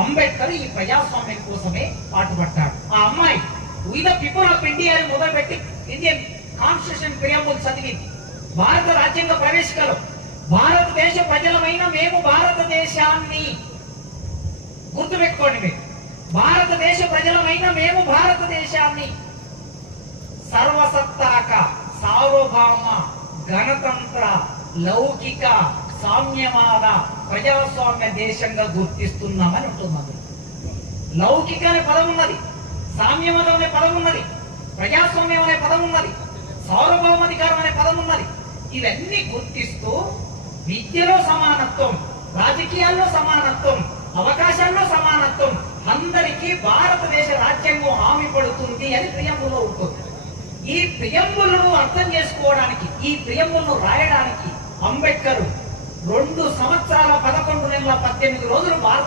అంబేద్కర్ ఈ ప్రజాస్వామ్యం కోసమే పాటుపడ్డాడు. ఆ అమ్మాయి we the people of India అని మొదలుపెట్టి ఇండియన్ కాన్స్టిట్యూషన్ ప్రియంబుల్ చదివింది. భారత రాజ్యాంగ ప్రవేశికలో భారతదేశ ప్రజలమైన మేము భారతదేశాన్ని, గుర్తుపెట్టుకోండి మీరు, భారతదేశ ప్రజలమైన మేము భారతదేశాన్ని సర్వసత్తాక, సార్వభౌమ, గణతంత్ర, లౌకిక, సామ్యవాద, ప్రజాస్వామ్య దేశంగా గుర్తిస్తున్నామని ఉంటుంది. లౌకిక అనే పదం ఉన్నది, సామ్యవాదం అనే పదం ఉన్నది, ప్రజాస్వామ్యం అనే పదం ఉన్నది, సార్వభౌమాధికారం అనే పదం ఉన్నది. ఇవన్నీ గుర్తిస్తూ విద్యలో సమానత్వం, రాజకీయాల్లో సమానత్వం, అవకాశాల్లో సమానత్వం, అందరికీ భారతదేశ రాజ్యాంగం హామీ పడుతుంది అని ప్రియంబుల్లో ఉంటుంది. ఈ ప్రియంబులను అర్థం చేసుకోవడానికి, ఈ ప్రియంబులను రాయడానికి అంబేద్కర్ 2 సంవత్సరాల 11 నెలల 18 రోజులు భారత